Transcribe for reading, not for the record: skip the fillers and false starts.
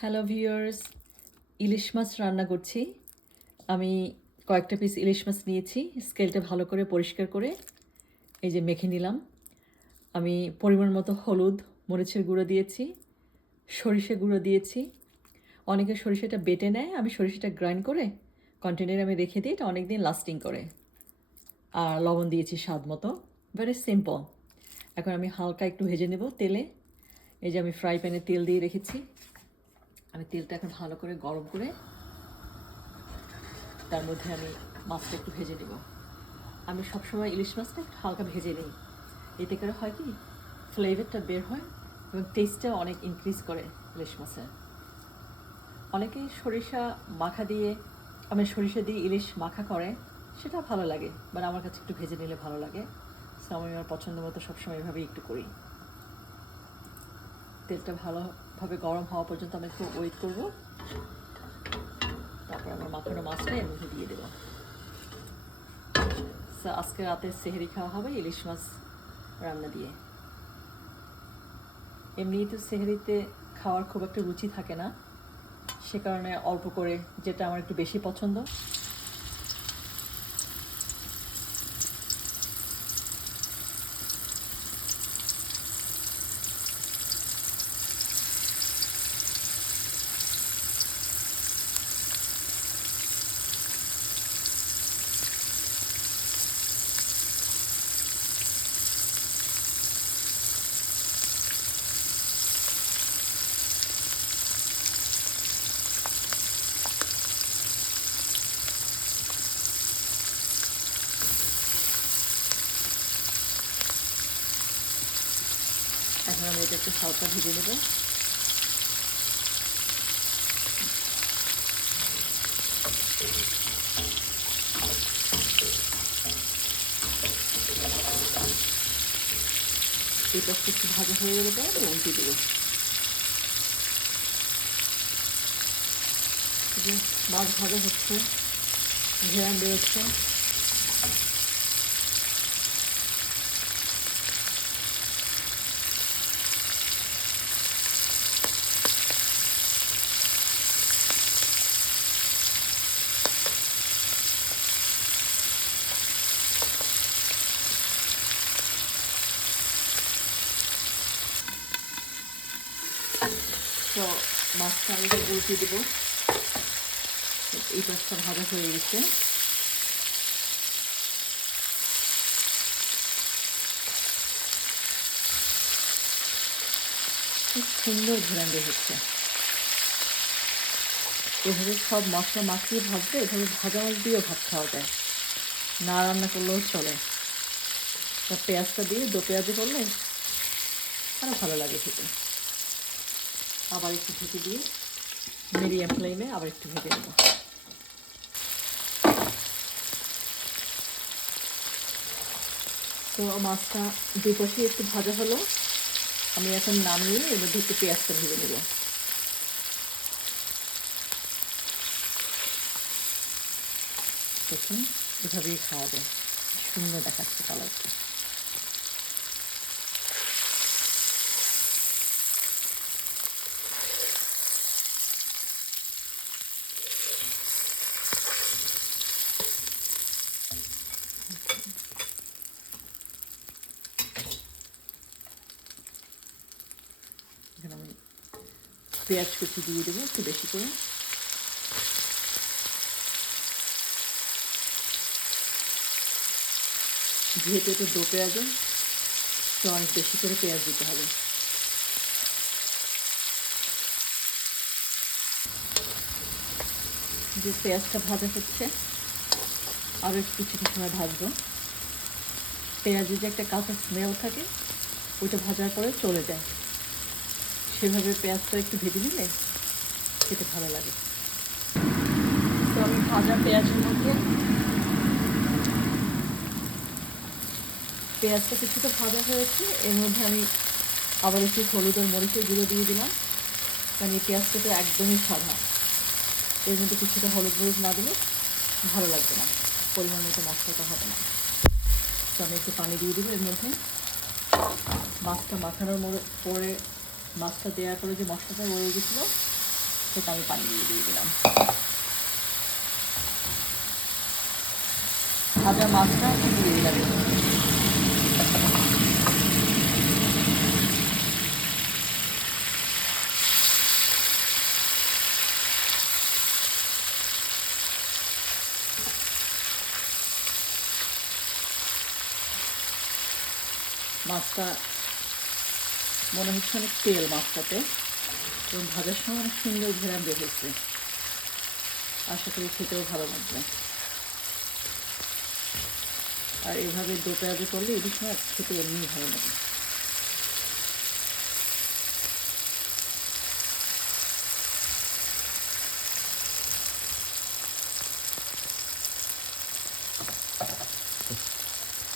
Hello viewers, ইলিশ মাছ রান্না করছি। আমি কয়েকটা পিস ইলিশ মাছ নিয়েছি, স্কেলটা ভালো করে পরিষ্কার করে এই যে মেখে নিলাম। আমি পরিমাণ মতো হলুদ, মরিচের গুঁড়ো দিয়েছি, সরিষা গুঁড়ো দিয়েছি। অনেকে সরিষাটা বেটে নেয়, আমি সরিষাটা গ্রাইন্ড করে কন্টেনারে আমি রেখে দিই, এটা অনেক দিন লাস্টিং করে। আর লবণ দিয়েছি স্বাদ মতো, ভেরি সিম্পল। এখন আমি হালকা একটু ভেজে নেব তেলে। এই যে আমি ফ্রাই প্যানে তেল দিয়ে রেখেছি, আমি তেলটা এখন ভালো করে গরম করে তার মধ্যে আমি মাছটা একটু ভেজে নেব। আমি সবসময় ইলিশ মাছটা একটু হালকা ভেজে নিই, এতে করে হয় কি ফ্লেভারটা বের হয় এবং টেস্টটা অনেক ইনক্রিজ করে ইলিশ মাছের। অনেকেই সরিষা মাখা দিয়ে, আমি সরিষা দিয়ে ইলিশ মাখা করে, সেটা ভালো লাগে, বাট আমার কাছে একটু ভেজে নিলে ভালো লাগে। সো আমি আমার পছন্দ মতো সবসময় এভাবেই একটু করি। তেলটা ভালোভাবে গরম হওয়া পর্যন্ত আমি একটু ওয়েট করবো, তারপর আমার মাখানো মাছটা এর মধ্যে দিয়ে দেবো। আজকে রাতে সেহরি খাওয়া হবে ইলিশ মাছ রান্না দিয়ে। এমনিই তো সেহরিতে খাওয়ার খুব একটা রুচি থাকে না, সে কারণে অল্প করে, যেটা আমার একটু বেশি পছন্দ। এখন আমি এটা একটু হালকা ভেজে নেব। এই পাশটা একটু ভাজা হয়ে গেলে পরে আমি উল্টে দেবো। মাছ ভাজা হচ্ছে, ঘেরান বেরোচ্ছে। তো মাছটা আমি উল্টে দেবো। এই পাশটা ভাজা হয়ে গেছে। খুব সুন্দর ঘেরান বের হচ্ছে। এভাবে সব মশলা মাখিয়ে ভাজলে, এভাবে ভাজা মাছ দিয়েও ভাত খাওয়া যায়, না রান্না করলেও চলে। তা পেঁয়াজটা দিয়ে দো পেঁয়াজে করলে আরও ভালো লাগে খেতে। আবার একটু ঢেকে দিয়ে মিডিয়াম ফ্লেমে আবার একটু ভেজে নেব। তো মাছটা দুই পাশে একটু ভাজা হলো, আমি এখন নামিয়ে এর মধ্যে একটু পেঁয়াজটা ভেজে নেব। দেখুন এভাবেই খাওয়া যায়, সুন্দর দেখাচ্ছে কালারটা। এখানে আমি পেঁয়াজ কুচি দিয়ে দেবো একটু বেশি করে। যেহেতু এটা দো পেঁয়াজে, তো অনেক বেশি করে পেঁয়াজ দিতে হবে। যে পেঁয়াজটা ভাজা হচ্ছে, আরও একটু কিছুটা সময় ভাজবো। পেঁয়াজের যে একটা কাঁচা স্মেল থাকে, ওইটা ভাজার পরে চলে যায়। সেভাবে পেঁয়াজটা একটু ভেজে নিলে খেতে ভালো লাগে। তো আমি ভাজা পেঁয়াজের মধ্যে পেঁয়াজটা কিছুটা ভাজা হয়েছে, এর মধ্যে আমি আবার একটু হলুদ আর মরিচের গুঁড়ো দিয়ে দিলাম, কারণ এই পেঁয়াজটা তো একদমই সাদা। এর মধ্যে কিছুটা হলুদ মরিচ না দিলে ভালো লাগবে না, পরিমাণ মতো মশলাটা হবে না। তো আমি একটু পানি দিয়ে দেবো এর মধ্যে। মাছটা মাখানোর পরে, মাছটা দেওয়ার পরে যে মশলাটা রয়ে গেছিলো, থেকে আমি পানি দিয়ে দিলাম। ভাজা মাছটা দিয়ে দিলাম। মাছটা মনে হচ্ছে অনেক তেল মাছটাতে, এবং ভাজার সময় অনেক সুন্দর ঘেরান বের হচ্ছে। আশা করি খেতেও ভালো লাগবে। আর এভাবে দো পেঁয়াজে করলে ইলিশ মাছ খেতে এমনি ভালো লাগে।